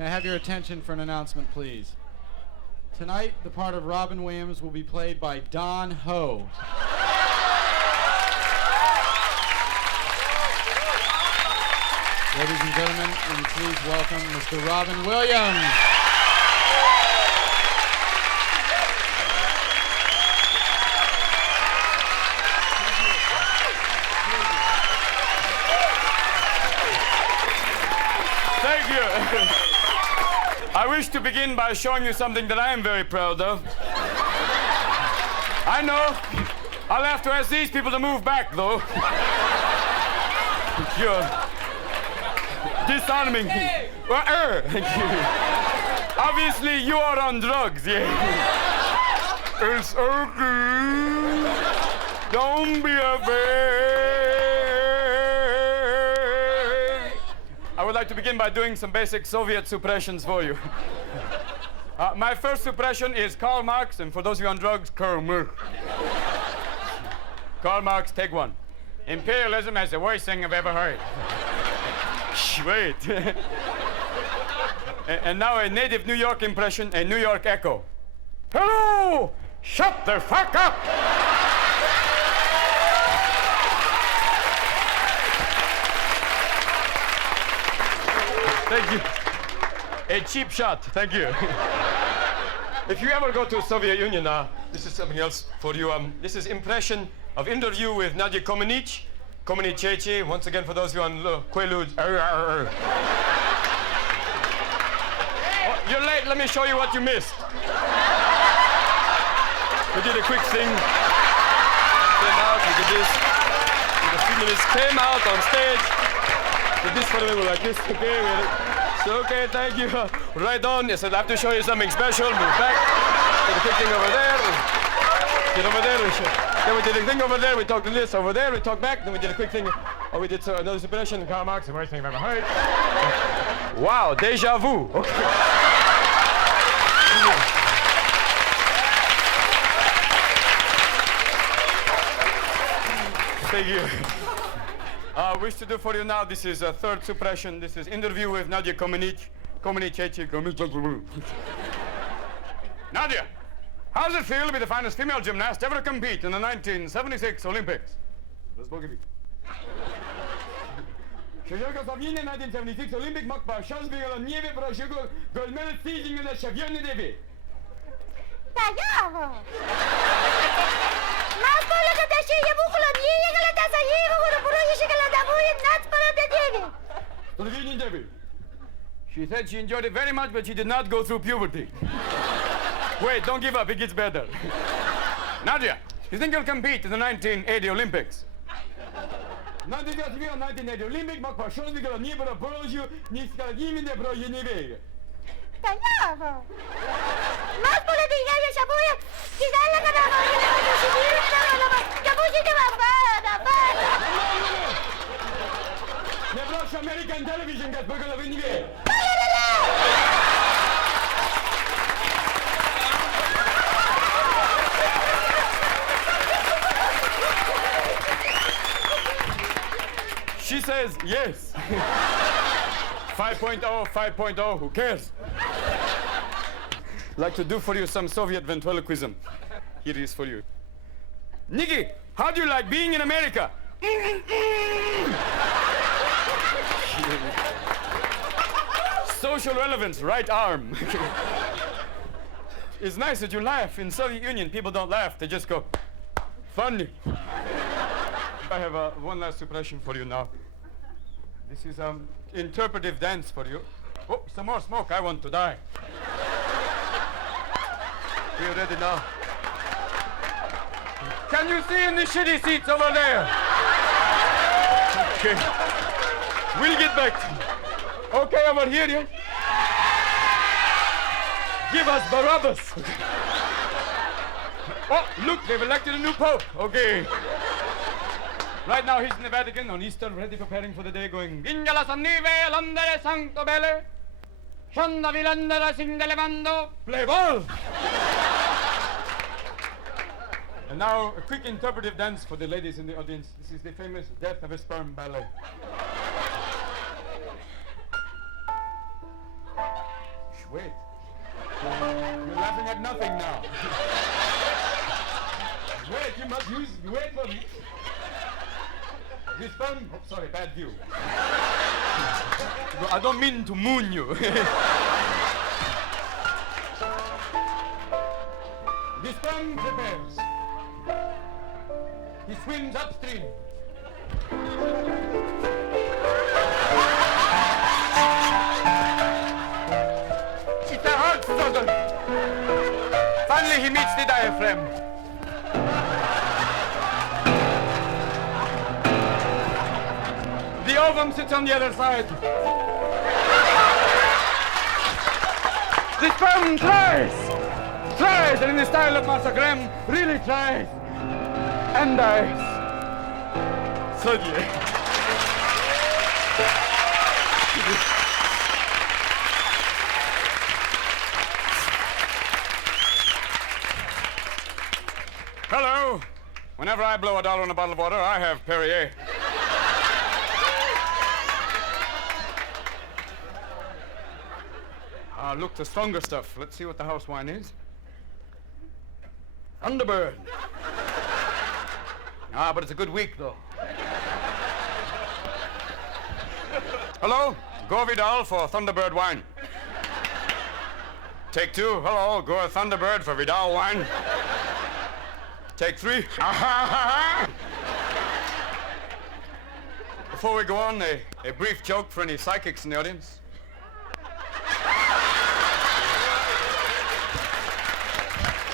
May I have your attention for an announcement, please? Tonight, the part of Robin Williams will be played by Don Ho. Ladies and gentlemen, will you please welcome Mr. Robin Williams. Thank you. I wish to begin by showing you something that I am very proud of. I know I'll have to ask these people to move back, though. You're disarming me. Thank you. Obviously, you are on drugs, yeah. It's okay. Don't be afraid. I would like to begin by doing some basic Soviet suppressions for you. My first suppression is Karl Marx, and for those of you on drugs, Karl Marx. Karl Marx, take one. Imperialism is the worst thing I've ever heard. Shh, wait. And now a native New York impression, a New York echo. Hello! Shut the fuck up! Thank you. A cheap shot, thank you. If you ever go to the Soviet Union, this is something else for you. This is impression of interview with Nadia Comaneci. Comaneci, once again for those of you on Quaaludes. Oh, you're late, let me show you what you missed. We did a quick thing. Came out, we did this. In a few minutes, came out on stage. Did this for the people like this, okay? So, okay, thank you. Right on. I said, I have to show you something special. Move back. Did a quick thing over there. Get over there. Then we did a thing over there. We talked to this over there. We talked back. Then we did a quick thing. Oh, we did another suppression. Karl Marx, the worst thing I've ever heard. Wow, déjà vu. Okay. Thank you. I wish to do for you now, this is a third suppression. This is interview with Nadia Comaneci. Nadia, how does it feel to be the finest female gymnast ever to compete in the 1976 Olympics? Let's both give you. Широкое сравнение на 1976 Olympic Макба. Шанс бегала не прожигал гольмер сидинг на шагьяне деби. Tagliavo! Ma quello che te sceglie bucolo niente che la tassa io quello pure dice che la da voi not for the devi. Debbie. She said she enjoyed it very much, but she did not go through puberty. Wait, don't give up, it gets better. Nadia, you think you'll compete in the 1980 Olympics? 1980 Olympic, ma qua solo dicono nie per brojju, ni ska gimine brojje ni vege. Tagliavo! Ma quello di Gaia Sabuia ti dà la cadava che le voglio subire che voi ti va fare. Ne broscio American Television che poi la vedi vege. She says yes. 5.0, 5.0, who cares? Like to do for you some Soviet ventriloquism. Here it is for you. Nicky, how do you like being in America? Social relevance, right arm. It's nice that you laugh. In Soviet Union, people don't laugh. They just go, funny. I have one last suppression for you now. This is interpretive dance for you. Oh, some more smoke. I want to die. Are you ready now? Can you see in the shitty seats over there? Okay. We'll get back to you. Okay, over here, yeah? Give us Barabbas. Oh, look, they've elected a new pope. Okay. Right now he's in the Vatican on Easter, ready preparing for the day, going Gingala Sannive, Landere Sancto Belle, Shanda Vilandera Sindelevando, play ball! And now a quick interpretive dance for the ladies in the audience. This is the famous Death of a Sperm ballet. Wait. You're laughing at nothing now. Wait, you must use... Wait for me. This thumb... Oh, sorry, bad view. I don't mean to moon you. This thumb prepares. He swims upstream. It hurts, Doddle. Finally, he meets the diaphragm. The ovum sits on the other side. The sperm tries, and in the style of Master Graham, really tries, and dies. Suddenly. Hello. Whenever I blow $1 in a bottle of water, I have Perrier. Look, the stronger stuff. Let's see what the house wine is. Thunderbird. But it's a good week, though. Hello, go Vidal for Thunderbird wine. Take 2, hello, go Thunderbird for Vidal wine. Take 3. Before we go on, a brief joke for any psychics in the audience.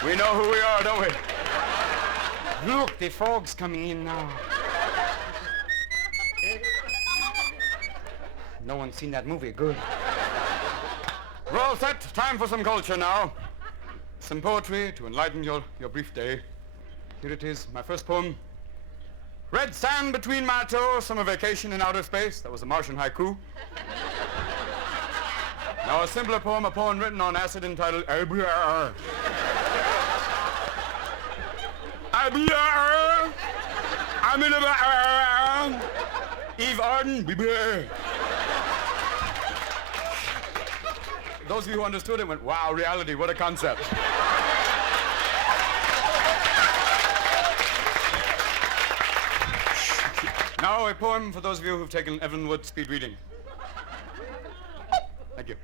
We know who we are, don't we? Look, the fog's coming in now. No one's seen that movie. Good. We're all set. Time for some culture now. Some poetry to enlighten your brief day. Here it is, my first poem. Red sand between my toes, summer vacation in outer space. That was a Martian haiku. Now a simpler poem, a poem written on acid entitled ABR. ABR. I'm in a Eve Arden. Those of you who understood it went, wow, reality, what a concept. Now a poem for those of you who've taken Evan Wood speed reading. Thank you.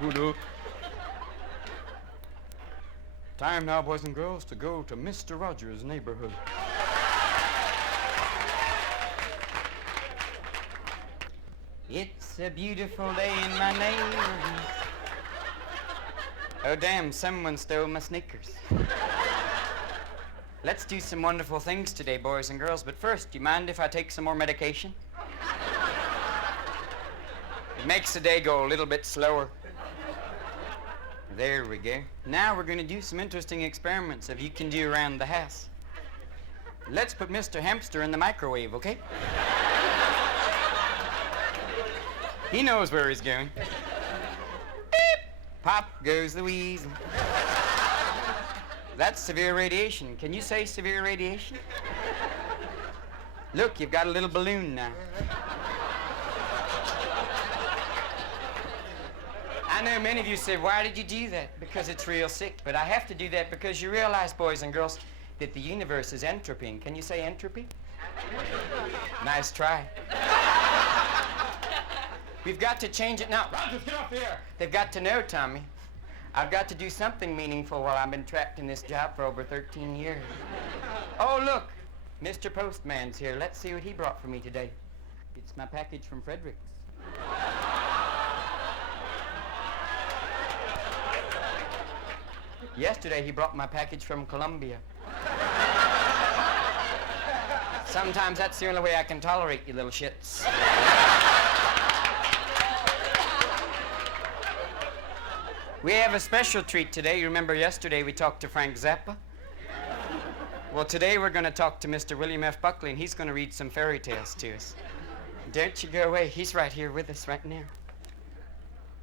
Who knew? Time now, boys and girls, to go to Mr. Rogers' neighborhood. It's a beautiful day in my neighborhood. Oh damn, someone stole my sneakers. Let's do some wonderful things today, boys and girls, but first, do you mind if I take some more medication? It makes the day go a little bit slower. There we go. Now we're going to do some interesting experiments that you can do around the house. Let's put Mr. Hamster in the microwave, okay? He knows where he's going. Beep! Pop goes the weasel. That's severe radiation. Can you say severe radiation? Look, you've got a little balloon now. I know many of you say, why did you do that? Because it's real sick. But I have to do that because you realize, boys and girls, that the universe is entropying. Can you say entropy? Nice try. We've got to change it now. Rogers, get off the air! They've got to know, Tommy. I've got to do something meaningful while I've been trapped in this job for over 13 years. Oh, look, Mr. Postman's here. Let's see what he brought for me today. It's my package from Fredericks. Yesterday, he brought my package from Colombia. Sometimes that's the only way I can tolerate you little shits. We have a special treat today. You remember yesterday we talked to Frank Zappa? Well, today we're going to talk to Mr. William F. Buckley, and he's going to read some fairy tales to us. Don't you go away. He's right here with us right now.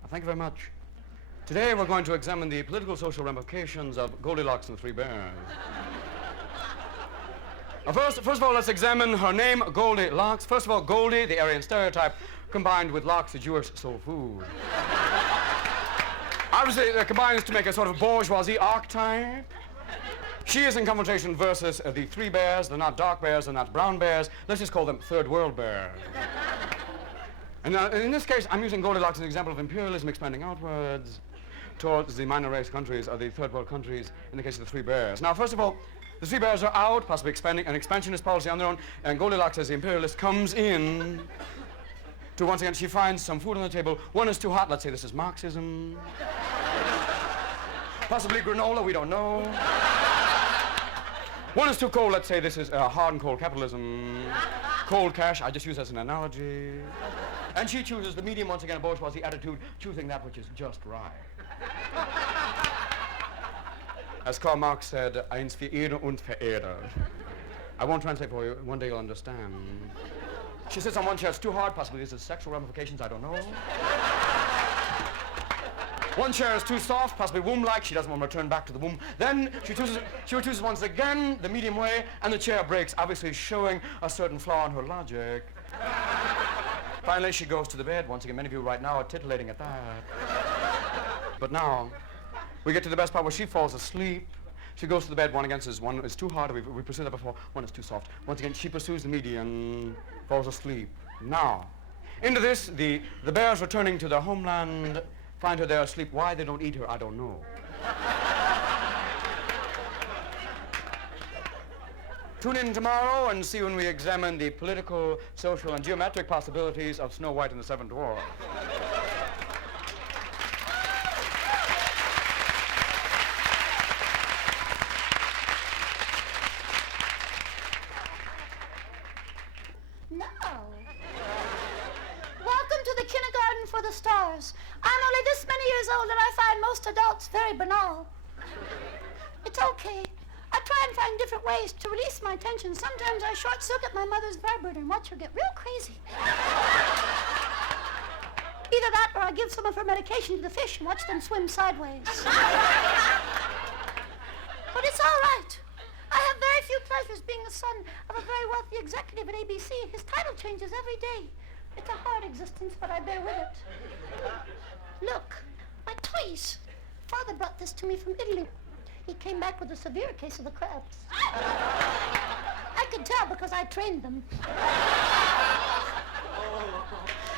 Thank you very much. Today we're going to examine the political social ramifications of Goldilocks and the Three Bears. First of all, let's examine her name, Goldilocks. First of all, Goldie, the Aryan stereotype, combined with Locks, the Jewish soul food. Obviously, it combines to make a sort of bourgeoisie archetype. She is in confrontation versus the three bears. They're not dark bears, they're not brown bears. Let's just call them third world bears. And in this case, I'm using Goldilocks as an example of imperialism expanding outwards towards the minor race countries, or the third world countries, in the case of the three bears. Now, first of all, the three bears are out, possibly expanding an expansionist policy on their own, and Goldilocks, as the imperialist, comes in to, once again, she finds some food on the table. One is too hot, let's say this is Marxism. Possibly granola, we don't know. One is too cold, let's say this is hard and cold capitalism. Cold cash, I just use as an analogy. And she chooses the medium, once again, a bourgeoisie attitude, choosing that which is just right. As Karl Marx said, eins für Ehre und Verehrer. I won't translate for you, one day you'll understand. She sits on one chair, it's too hard, possibly this is sexual ramifications, I don't know. One chair is too soft, possibly womb-like. She doesn't want to return back to the womb. Then she chooses once again the medium way, and the chair breaks, obviously showing a certain flaw in her logic. Finally, she goes to the bed. Once again, many of you right now are titillating at that. But now, we get to the best part where she falls asleep. She goes to the bed. One again says one is too hard. We pursued that before. One is too soft. Once again, she pursues the median, falls asleep. Now, into this, the bears returning to their homeland find her there asleep. Why they don't eat her, I don't know. Tune in tomorrow and see when we examine the political, social, and geometric possibilities of Snow White and the Seven Dwarfs. No. Welcome to the kindergarten for the stars. I'm only this many years old and I find most adults very banal. It's okay. I try and find different ways to release my tension. Sometimes I short-circuit my mother's vibrator and watch her get real crazy. Either that or I give some of her medication to the fish and watch them swim sideways. But it's all right. I have very few pleasures being the son of a very wealthy executive at ABC. His title changes every day. It's a hard existence, but I bear with it. Look, my toys. Father brought this to me from Italy. He came back with a severe case of the crabs. I could tell because I trained them.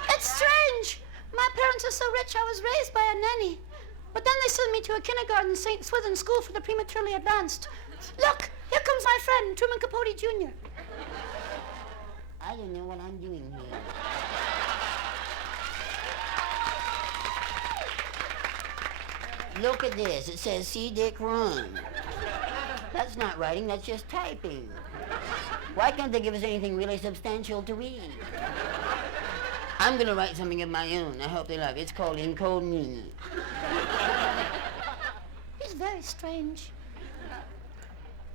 It's strange. My parents are so rich I was raised by a nanny. But then they sent me to a kindergarten, St. Swithin School for the Prematurely Advanced. Look, here comes my friend, Truman Capote Jr. I don't know what I'm doing here. Look at this. It says, see Dick run. That's not writing, that's just typing. Why can't they give us anything really substantial to read? I'm going to write something of my own. I hope they like it. It's called Encode Me. He's very strange.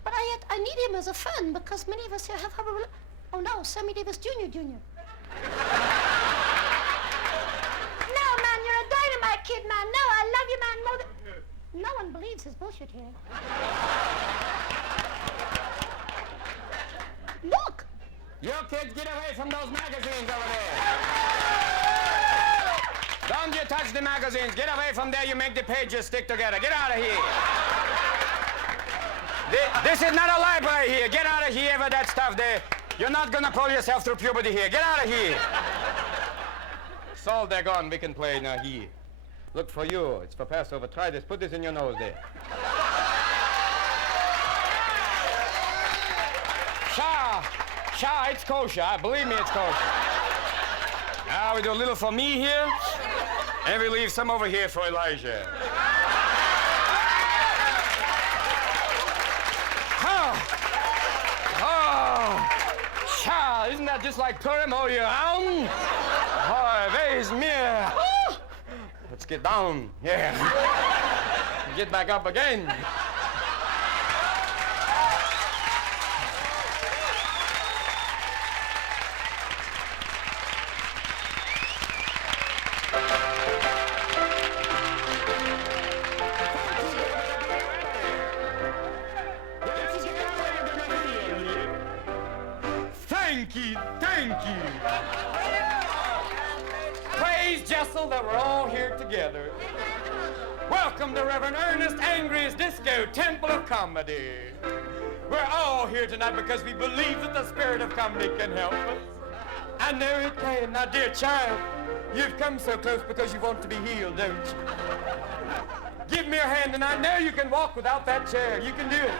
But yet I need him as a friend because many of us here have a... Oh no, Sammy Davis Jr. No, man, you're a dynamite kid, man. No, I love you, man, more than... No one believes his bullshit here. Look! You kids, get away from those magazines over there. Don't you touch the magazines. Get away from there. You make the pages stick together. Get out of here. This is not a library here. Get out of here with that stuff there. You're not gonna pull yourself through puberty here. Get out of here. So they're gone. We can play now here. Look for you. It's for Passover. Try this. Put this in your nose there. Shah, it's kosher. Believe me, it's kosher. Now we do a little for me here, and we leave some over here for Elijah. Shah, isn't that just like Torrent all year round? Oh, where's me? Let's get down. Yeah. Get back up again. Thank you, thank you. Praise Jessel that we're all here together. Welcome to Reverend Earnest Angriest Disco Temple of Comedy. We're all here tonight because we believe that the spirit of comedy can help us. I know it can. Now, dear child, you've come so close because you want to be healed, don't you? Give me your hand, and I know you can walk without that chair. You can do it.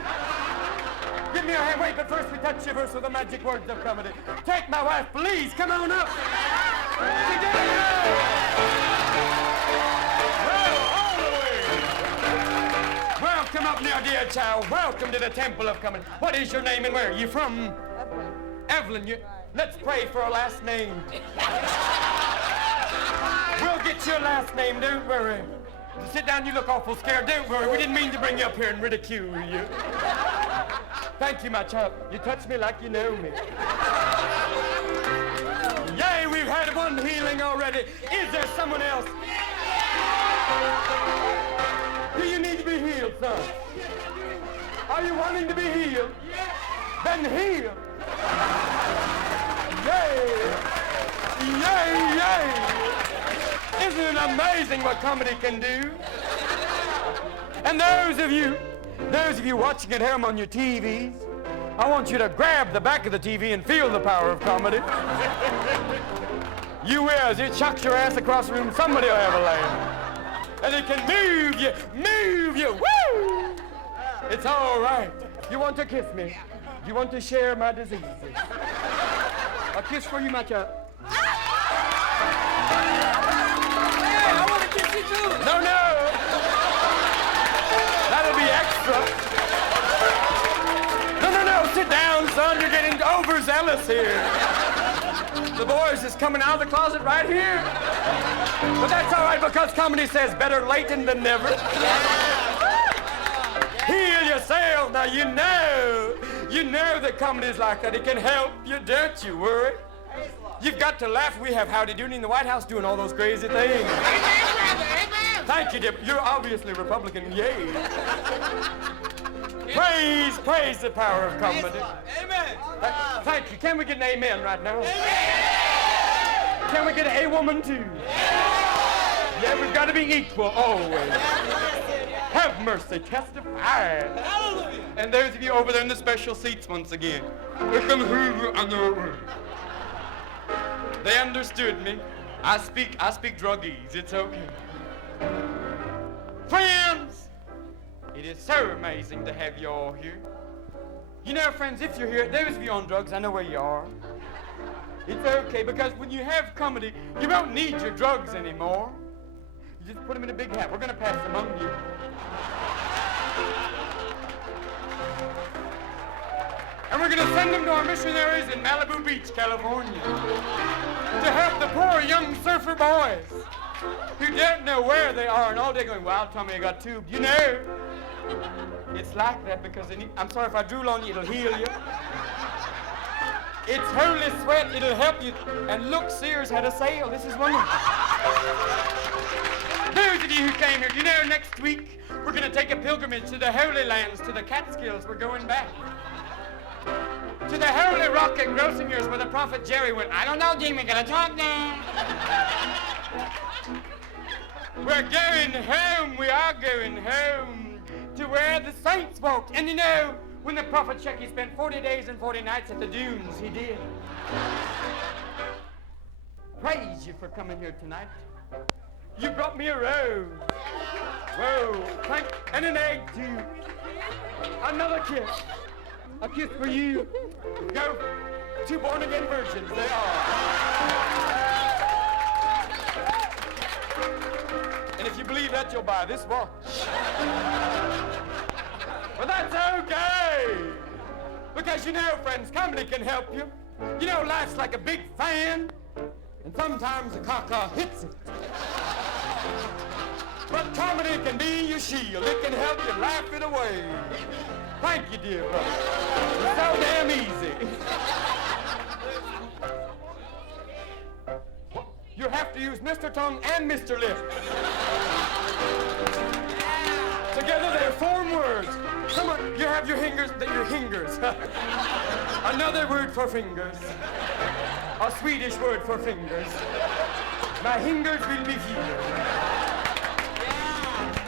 Give me your hand. Wait, but first we touch your verse with the magic words of comedy. Take my wife, please. Come on up. Welcome up now, dear child. Welcome to the Temple of Comedy. What is your name and where are you from? Evelyn. Let's pray for a last name. We'll get your last name, don't worry. Sit down, you look awful scared. Don't worry, we didn't mean to bring you up here and ridicule you. Thank you, my child. You touch me like you know me. Yay, we've had one healing already. Is there someone else? Do you need to be healed, son? Are you wanting to be healed? Then heal. Yay! Yay, yay! Isn't it amazing what comedy can do? And those of you watching at home on your TVs, I want you to grab the back of the TV and feel the power of comedy. You will, as you chuck your ass across the room, somebody will have a laugh. And it can move you, woo! It's all right. You want to kiss me? You want to share my diseases? A kiss for you, my child. I want to kiss you too. No. That'll be extra. No. Sit down, son. You're getting overzealous here. The boys is coming out of the closet right here. But that's all right because comedy says better late than never. Heal yourself. Now you know that comedy's like that. It can help you. Don't you worry. You've got to laugh. We have Howdy Doody in the White House doing all those crazy things. Amen. Thank you, dear. You're obviously Republican. Yay. Praise the power of comedy. Amen. Thank you. Can we get an amen right now? Amen. Can we get a woman too? Yeah, we've got to be equal always. Have mercy, testify. Hallelujah. And those of you over there in the special seats once again. They understood me. I speak druggies. It's okay. Friends, it is so amazing to have you all here. You know, friends, if you're here, those of you on drugs, I know where you are. It's okay, because when you have comedy, you won't need your drugs anymore. You just put them in a big hat. We're going to pass them among you. And we're going to send them to our missionaries in Malibu Beach, California, to help the poor young surfer boys who don't know where they are and all day going, "Wow, Tommy, I got tubed." You know, it's like that because I'm sorry if I drool on you, it'll heal you. It's holy sweat, it'll help you. And look, Sears had a sale. This is wonderful. Those of you who came here, you know, next week we're going to take a pilgrimage to the Holy Lands, to the Catskills. We're going back. To the Holy Rock and Grossinger's where the prophet Jerry went. I don't know, Jimmy, can I talk now? We're going home. We are going home to where the saints walked. And you know, when the prophet Shecky spent 40 days and 40 nights at the dunes, he did. Praise you for coming here tonight. You brought me a rose. Whoa. And an egg, too. Another kiss. A kiss for you. Go. 2 born-again virgins, they are. And if you believe that, you'll buy this watch. But that's okay. Because you know, friends, comedy can help you. You know, life's like a big fan, and sometimes the caca hits it. But comedy can be your shield. It can help you laugh it away. Thank you, dear brother. It's so damn easy. You have to use Mr. Tongue and Mr. Lip Together they form words. Come on, you have your fingers, your fingers. Another word for fingers. A Swedish word for fingers. My fingers will be healed.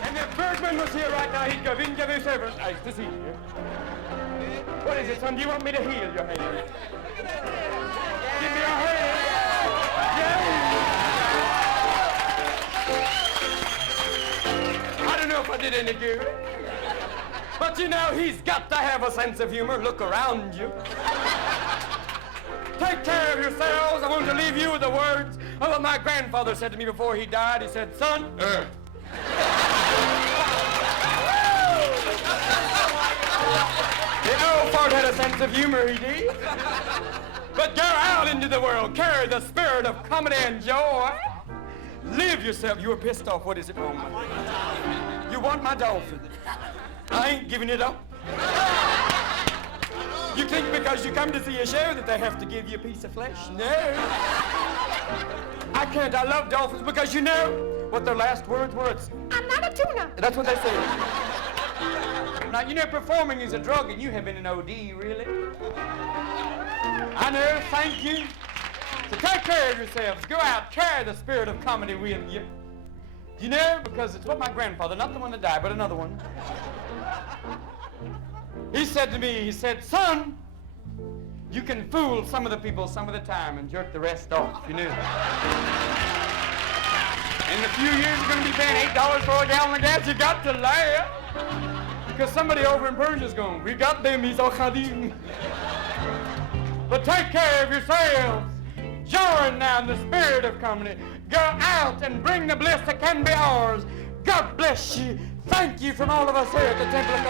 And if Bergman was here right now, he'd go, "Vinka vid servers." Nice to see you. What is it, son? Do you want me to heal your hand? Give me a hand. Yeah. I don't know if I did any good. But you know, he's got to have a sense of humor. Look around you. Take care of yourselves. I want to leave you with the words of what my grandfather said to me before he died. He said, "Son, the old fart had a sense of humor, he did. But go out into the world, carry the spirit of comedy and joy. Live yourself." You were pissed off. What is it wrong with you? You want my dolphin. I ain't giving it up. You think because you come to see a show that they have to give you a piece of flesh? No. I can't. I love dolphins because you know what their last words were? "I'm not a tuna." That's what they say. Now, you know, performing is a drug, and you have been an OD, really. I know, thank you. So take care of yourselves. Go out, carry the spirit of comedy with you. You know, because it's what my grandfather, not the one that died, but another one. He said to me, he said, "Son, you can fool some of the people some of the time and jerk the rest off, you know. In a few years, you're going to be paying $8 for a gallon of gas. You got to laugh. Because somebody over in Persia's going, "We got them, he's al khadim." But take care of yourselves. Join now in the spirit of comedy. Go out and bring the bliss that can be ours. God bless you. Thank you from all of us here at the Temple of